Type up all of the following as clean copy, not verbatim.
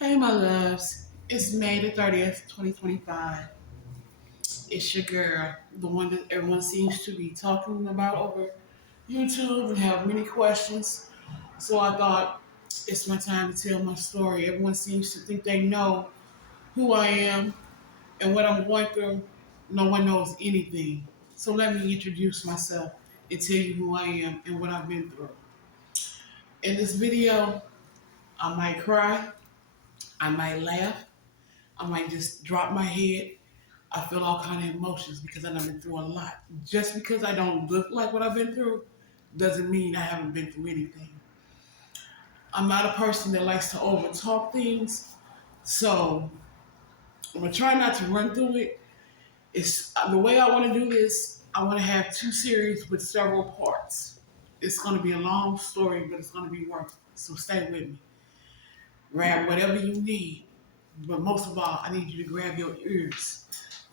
Hey, my loves. It's May the 30th, 2025. It's your girl, the one that everyone seems to be talking about over YouTube and have many questions. So I thought it's my time to tell my story. Everyone seems to think they know who I am and what I'm going through. No one knows anything. So let me introduce myself and tell you who I am and what I've been through. In this video, I might cry, I might laugh, I might just drop my head. I feel all kind of emotions because I've been through a lot. Just because I don't look like what I've been through doesn't mean I haven't been through anything. I'm not a person that likes to over talk things, so I'm gonna try not to run through it. It's the way I want to do this. I want to have two series with several parts. It's gonna be a long story, but it's gonna be worth it. So stay with me. Grab whatever you need, but most of all, I need you to grab your ears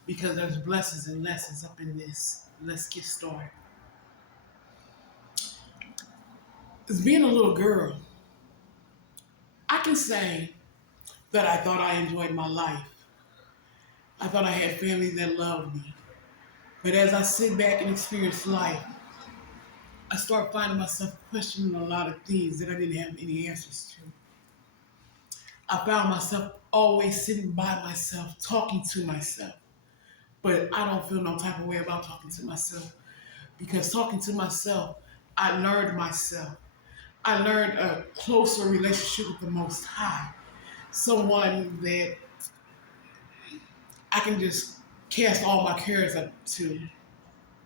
because there's blessings and lessons up in this. Let's get started. As being a little girl, I can say that I thought I enjoyed my life. I thought I had family that loved me. But as I sit back and experience life, I start finding myself questioning a lot of things that I didn't have any answers to. I found myself always sitting by myself, talking to myself. But I don't feel no type of way about talking to myself because talking to myself, I learned myself. I learned a closer relationship with the Most High. Someone that I can just cast all my cares up to.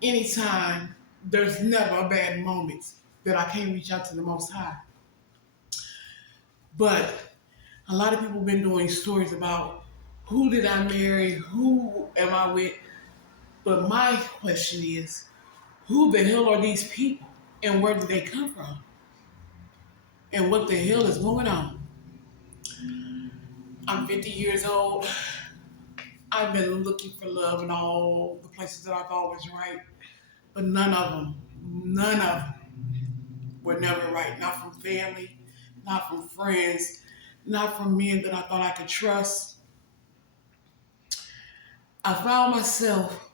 Anytime, there's never a bad moment that I can't reach out to the Most High. But a lot of people have been doing stories about who did I marry, who am I with. But my question is, who the hell are these people and where did they come from? And what the hell is going on? I'm 50 years old. I've been looking for love in all the places that I thought was right, but none of them were never right. Not from family, not from friends, not from men that I thought I could trust. I found myself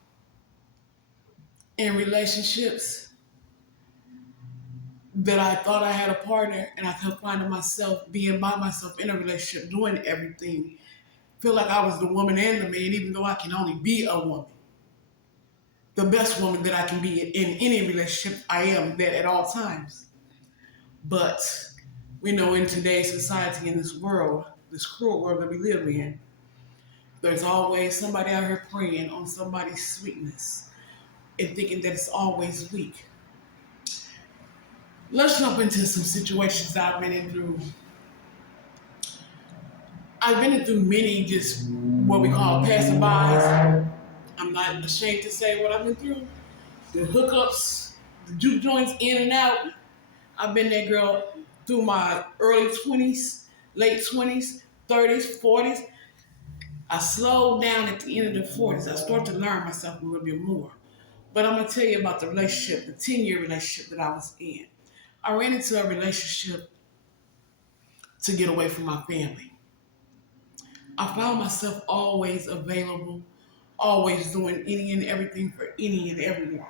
in relationships that I thought I had a partner, and I kept finding myself being by myself in a relationship, doing everything. Feel like I was the woman and the man, even though I can only be a woman. The best woman that I can be in any relationship, I am that at all times. But we know in today's society, in this world, this cruel world that we live in, there's always somebody out here preying on somebody's sweetness and thinking that it's always weak. Let's jump into some situations that I've been in through. I've been in through many just what we call passerbys. I'm not ashamed to say what I've been through. The hookups, the juke joints in and out. I've been that girl through my early 20s, late 20s, 30s, 40s. I slowed down at the end of the 40s. I started to learn myself a little bit more. But I'm going to tell you about the relationship, the 10-year relationship that I was in. I ran into a relationship to get away from my family. I found myself always available, always doing any and everything for any and everyone.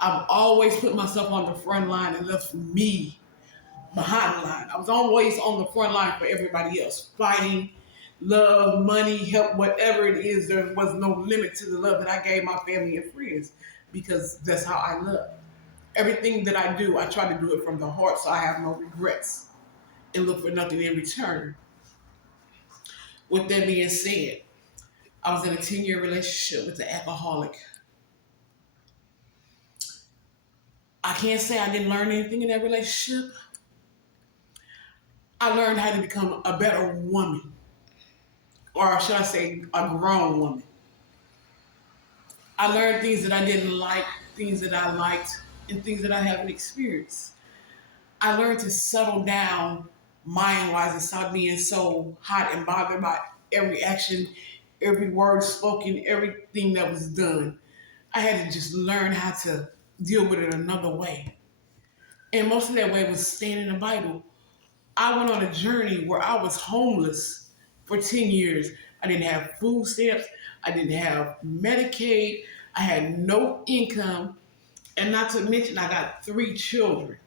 I've always put myself on the front line and left me behind the line. I was always on the front line for everybody else, fighting, love, money, help, whatever it is. There was no limit to the love that I gave my family and friends because that's how I love. Everything that I do, I try to do it from the heart so I have no regrets and look for nothing in return. With that being said, I was in a 10-year relationship with an alcoholic. I can't say I didn't learn anything in that relationship. I learned how to become a better woman, or should I say, a grown woman. I learned things that I didn't like, things that I liked, and things that I haven't experienced. I learned to settle down mind-wise and stop being so hot and bothered by every action, every word spoken, everything that was done. I had to just learn how to deal with it another way. And most of that way was staying in the Bible, I went on a journey where I was homeless for 10 years. I didn't have food stamps. I didn't have Medicaid. I had no income. And not to mention, I got 3 children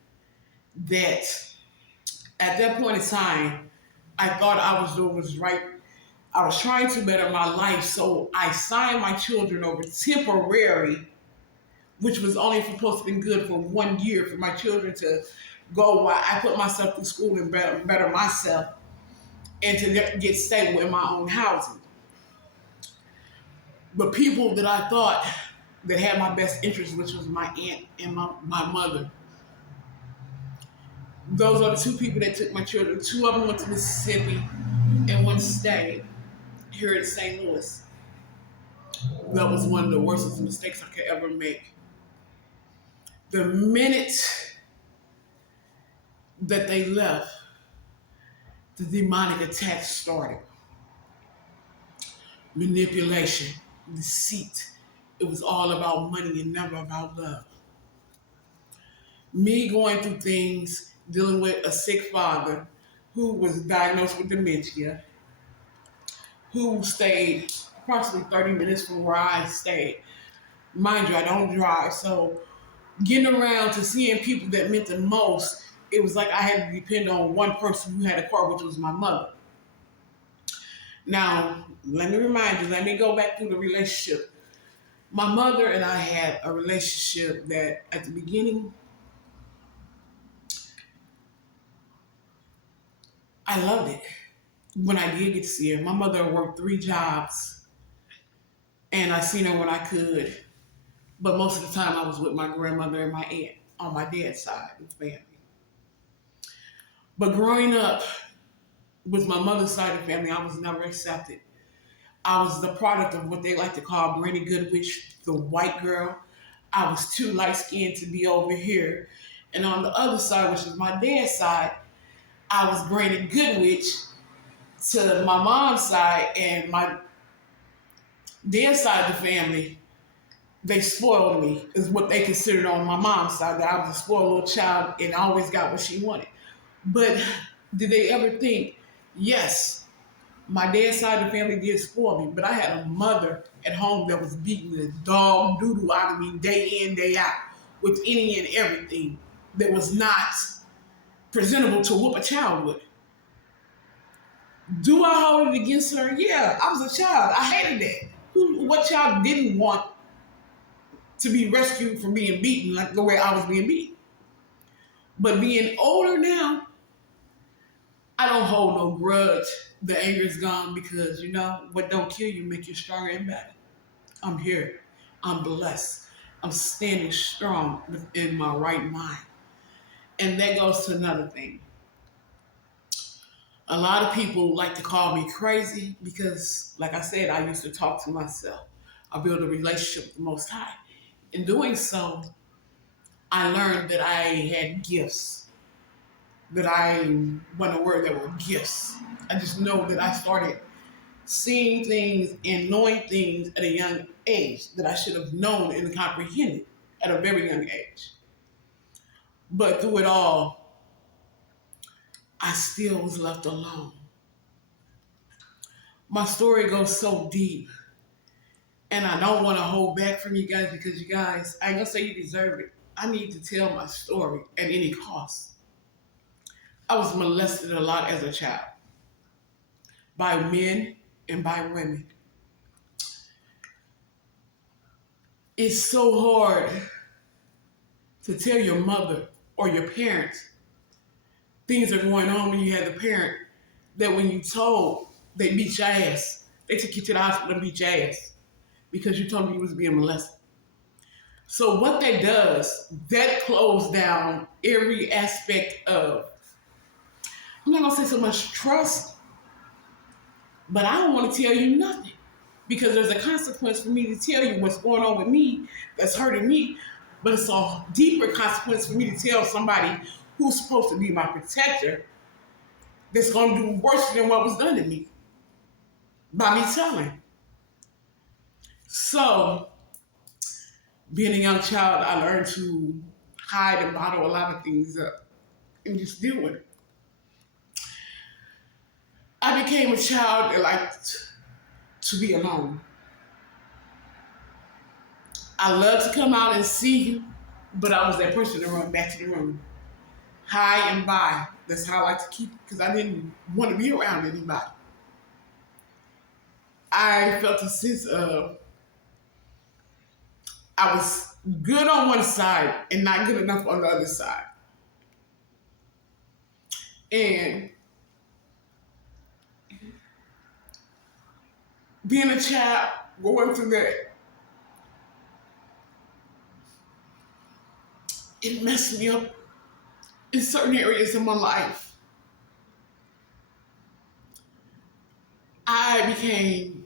that at that point in time, I thought I was doing was right. I was trying to better my life. So I signed my children over temporary, which was only supposed to be good for 1 year for my children to go while I put myself through school and better myself and to get stable in my own housing. But people that I thought that had my best interest, which was my aunt and my mother, those are the 2 people that took my children. 2 of them went to Mississippi and one stayed here in St. Louis. That was one of the worst mistakes I could ever make. The minute that they left, the demonic attack started. Manipulation, deceit. It was all about money and never about love. Me going through things, dealing with a sick father who was diagnosed with dementia, who stayed approximately 30 minutes from where I stayed. Mind you, I don't drive, so getting around to seeing people that meant the most, it was like I had to depend on one person who had a car, which was my mother. Now, let me remind you, let me go back through the relationship. My mother and I had a relationship that at the beginning, I loved it. When I did get to see her, my mother worked 3 jobs and I seen her when I could. But most of the time I was with my grandmother and my aunt on my dad's side of the family. But growing up with my mother's side of the family, I was never accepted. I was the product of what they like to call Granny Goodwitch, the white girl. I was too light skinned to be over here. And on the other side, which is my dad's side, I was Granny Goodwitch to my mom's side, and my dad's side of the family, they spoiled me, is what they considered on my mom's side, that I was a spoiled little child and always got what she wanted. But did they ever think, yes, my dad's side of the family did spoil me, but I had a mother at home that was beating the dog doo-doo out of me day in, day out, with any and everything that was not presentable to whoop a child with. Do I hold it against her? Yeah, I was a child. I hated that. What child didn't want to be rescued from being beaten like the way I was being beaten? But being older now, I don't hold no grudge. The anger is gone because, what don't kill you make you stronger and better. I'm here. I'm blessed. I'm standing strong within my right mind. And that goes to another thing. A lot of people like to call me crazy because, like I said, I used to talk to myself. I built a relationship with the Most High. In doing so, I learned that I had gifts. That I wasn't aware there were gifts. I just know that I started seeing things and knowing things at a young age that I should have known and comprehended at a very young age. But through it all, I still was left alone. My story goes so deep, and I don't want to hold back from you guys because you guys, I ain't gonna say you deserve it. I need to tell my story at any cost. I was molested a lot as a child by men and by women. It's so hard to tell your mother or your parents things are going on when you have a parent that when you told, they beat your ass. They took you to the hospital and beat your ass because you told them you was being molested. So what that does, that closed down every aspect of, I'm not gonna say so much trust, but I don't want to tell you nothing because there's a consequence for me to tell you what's going on with me that's hurting me, but it's a deeper consequence for me to tell somebody who's supposed to be my protector that's going to do worse than what was done to me by me telling. So, being a young child, I learned to hide and bottle a lot of things up and just deal with it. became a child that liked to be alone. I love to come out and see you, but I was that person to run back to the room. Hi and bye. That's how I like to keep it because I didn't want to be around anybody. I felt a sense of I was good on one side and not good enough on the other side. And being a child, going through that, it messed me up in certain areas of my life. I became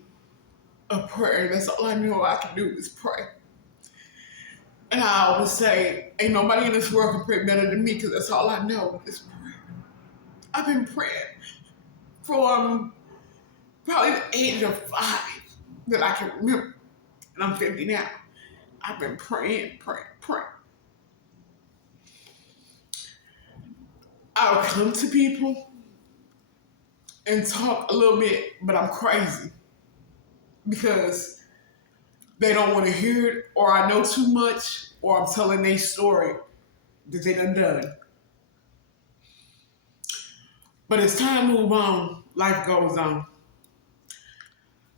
a prayer. That's all I knew I could do is pray. And I always say, ain't nobody in this world can pray better than me because that's all I know is prayer. I've been praying from probably the age of 5 that I can remember. And I'm 50 now. I've been praying. I'll come to people and talk a little bit, but I'm crazy because they don't want to hear it, or I know too much, or I'm telling their story that they done. But as time moves on, life goes on.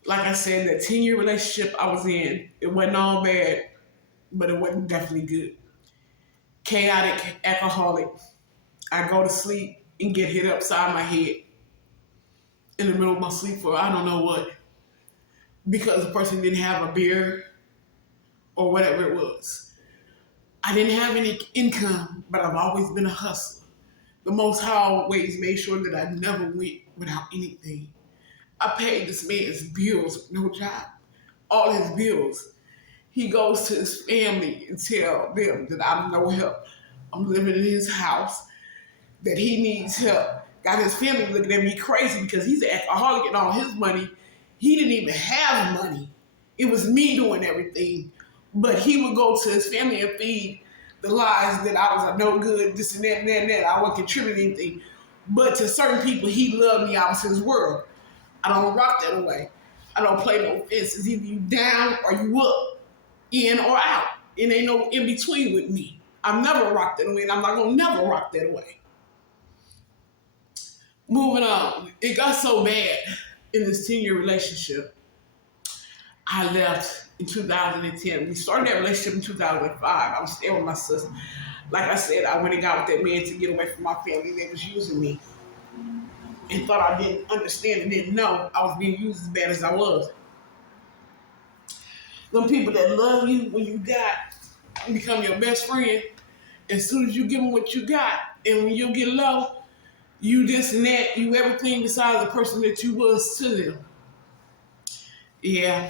Like I said, that 10-year relationship I was in, it wasn't all bad, but it wasn't definitely good. Chaotic, alcoholic. I go to sleep and get hit upside my head in the middle of my sleep for I don't know what. Because the person didn't have a beer or whatever it was. I didn't have any income, but I've always been a hustler. The Most High always made sure that I never went without anything. I paid this man's bills with no job. All his bills. He goes to his family and tell them that I'm no help. I'm living in his house, that he needs help. Got his family looking at me crazy because he's an alcoholic and all his money. He didn't even have money. It was me doing everything. But he would go to his family and feed the lies that I was a no good, this and that and that and that. I wasn't contributing anything. But to certain people, he loved me. I was his world. I don't rock that away. I don't play no fences. Either you down or you up, in or out. It ain't no in between with me. I've never rocked that away, and I'm not gonna never rock that away. Moving on. It got so bad in this 10-year relationship. I left in 2010. We started that relationship in 2005. I was staying with my sister. Like I said, I went and got with that man to get away from my family. They was using me and thought I didn't understand and didn't know I was being used as bad as I was. Them people that love you when you got become your best friend. As soon as you give them what you got, and when you get low, you this and that, you everything besides the person that you was to them. Yeah,